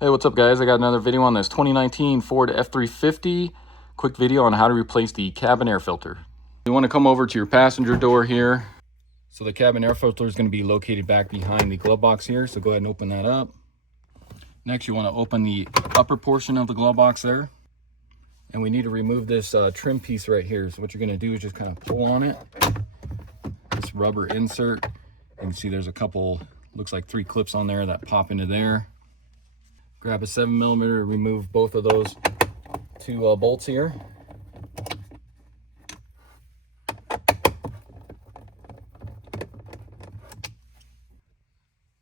Hey, what's up guys? I got another video on this 2019 Ford F350. Quick video on how to replace the cabin air filter. You want to come over to your passenger door here. So the cabin air filter is going to be located back behind the glove box here. So go ahead and open that up. Next, you want to open the upper portion of the glove box there. And we need to remove this trim piece right here. So what you're going to do is just kind of pull on it. This rubber insert. You can see there's a couple, looks like 3 clips on there that pop into there. Grab a 7mm to remove both of those 2 bolts here.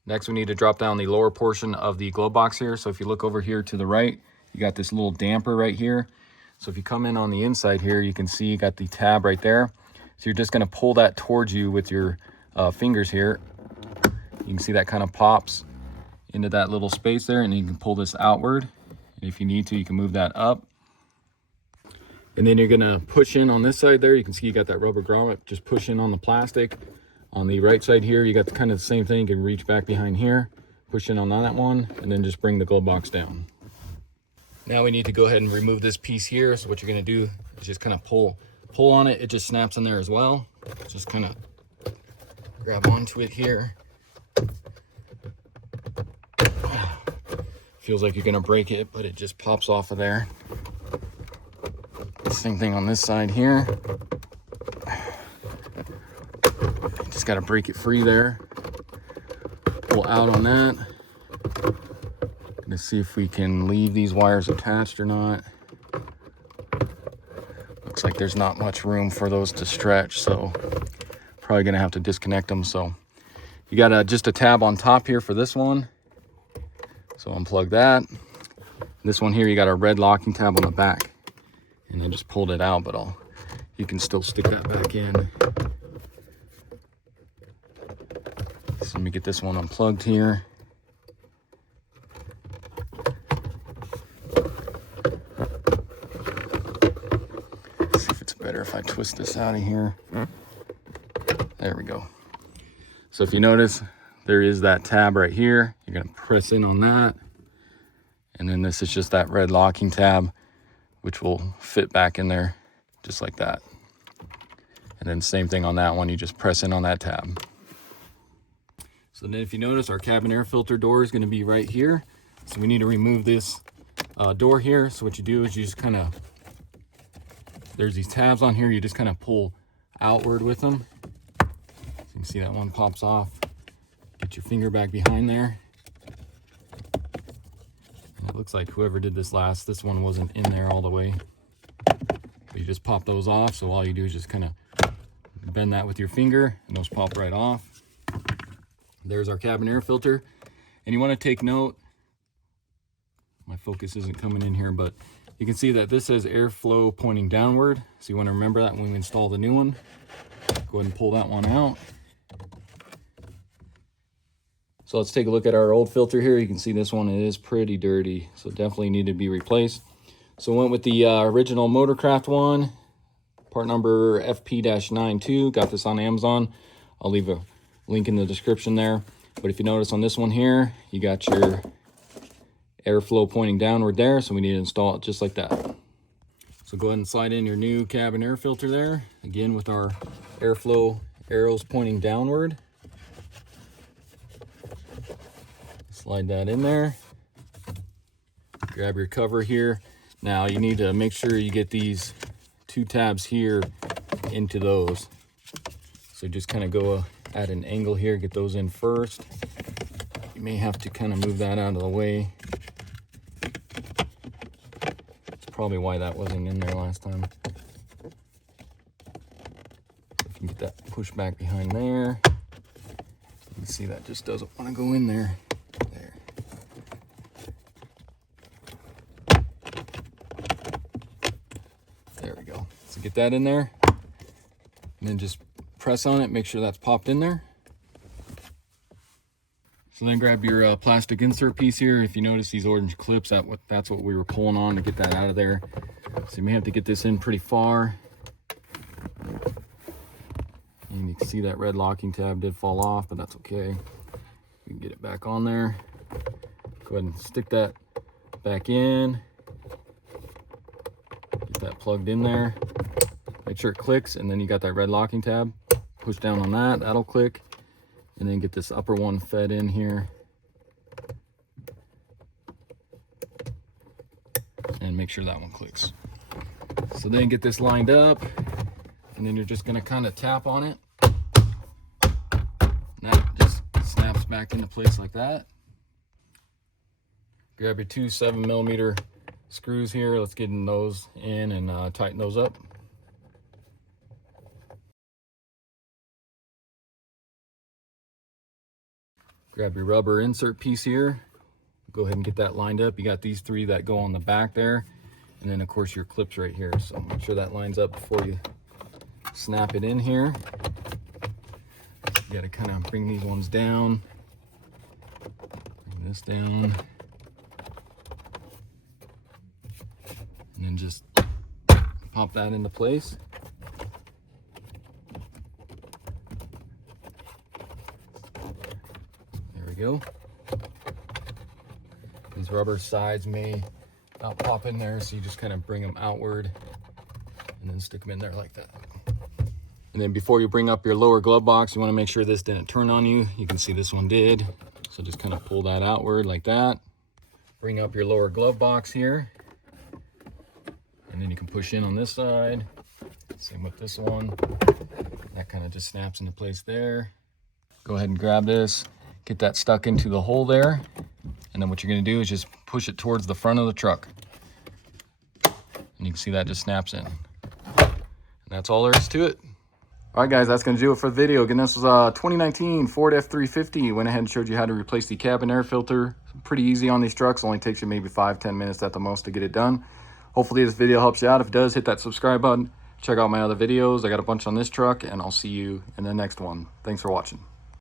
Next, we need to drop down the lower portion of the glove box here. So if you look over here to the right, you got this little damper right here. So if you come in on the inside here, you can see you got the tab right there. So you're just going to pull that towards you with your fingers here. You can see that kind of pops into that little space there, and you can pull this outward. And if you need to, you can move that up. And then you're gonna push in on this side there. You can see you got that rubber grommet. Just push in on the plastic. On the right side here, you got kind of the same thing. You can reach back behind here, push in on that one, and then just bring the glove box down. Now we need to go ahead and remove this piece here. So what you're gonna do is just kind of pull on it. It just snaps in there as well. Just kind of grab onto it here. Feels like you're gonna break it, but it just pops off of there. Same thing on this side here. Just gotta break it free there. Pull out on that. Gonna see if we can leave these wires attached or not. Looks like there's not much room for those to stretch, so probably gonna have to disconnect them. So you got just a tab on top here for this one. So unplug that. This one here, you got a red locking tab on the back. And I just pulled it out, but you can still stick that back in. So let me get this one unplugged here. See if it's better if I twist this out of here. There we go. So if you notice, there is that tab right here. You're gonna press in on that. And then this is just that red locking tab, which will fit back in there just like that. And then same thing on that one, you just press in on that tab. So then if you notice, our cabin air filter door is gonna be right here. So we need to remove this door here. So what you do is you just kind of, there's these tabs on here, you just kind of pull outward with them. So you can see that one pops off. Get your finger back behind there. And it looks like whoever did this last, this one wasn't in there all the way. But you just pop those off. So all you do is just kind of bend that with your finger and those pop right off. There's our cabin air filter. And you want to take note, my focus isn't coming in here, but you can see that this says airflow pointing downward. So you want to remember that when we install the new one. Go ahead and pull that one out. So let's take a look at our old filter here. You can see this one is pretty dirty, so definitely need to be replaced. So I went with the original Motorcraft one, part number FP-92. Got this on Amazon. I'll leave a link in the description there. But if you notice on this one here, you got your airflow pointing downward there, so we need to install it just like that. So go ahead and slide in your new cabin air filter there, again with our airflow arrows pointing downward. Slide that in there. Grab your cover here. Now you need to make sure you get these 2 tabs here into those. So just kind of go at an angle here, get those in first. You may have to kind of move that out of the way. That's probably why that wasn't in there last time. If you can get that pushed back behind there. You can see that just doesn't want to go in there. There we go. So get that in there, and then just press on it, make sure that's popped in there. So then grab your plastic insert piece here. If you notice these orange clips, that's what we were pulling on to get that out of there. So you may have to get this in pretty far. And you can see that red locking tab did fall off, but that's okay. You can get it back on there. Go ahead and stick that back in. Get that plugged in there. Make sure it clicks, and then you got that red locking tab. Push down on that, that'll click. And then get this upper one fed in here. And make sure that one clicks. So then get this lined up, and then you're just gonna kind of tap on it. And that just snaps back into place like that. Grab your two 7mm screws here. Let's get those in and tighten those up. Grab your rubber insert piece here. Go ahead and get that lined up. You got these three that go on the back there. And then of course your clips right here. So make sure that lines up before you snap it in here. You gotta kind of bring these ones down. Bring this down. And then just pop that into place. Go. These rubber sides may not pop in there, so you just kind of bring them outward and then stick them in there like that. And then before you bring up your lower glove box, you want to make sure this didn't turn on you. You can see this one did. So just kind of pull that outward like that. Bring up your lower glove box here. And then you can push in on this side. Same with this one. That kind of just snaps into place there. Go ahead and grab this. Get that stuck into the hole there. And then what you're gonna do is just push it towards the front of the truck. And you can see that just snaps in. And that's all there is to it. All right, guys, that's gonna do it for the video. Again, this was a 2019 Ford F350. Went ahead and showed you how to replace the cabin air filter. Pretty easy on these trucks. Only takes you maybe 5-10 minutes at the most to get it done. Hopefully this video helps you out. If it does, hit that subscribe button. Check out my other videos. I got a bunch on this truck, and I'll see you in the next one. Thanks for watching.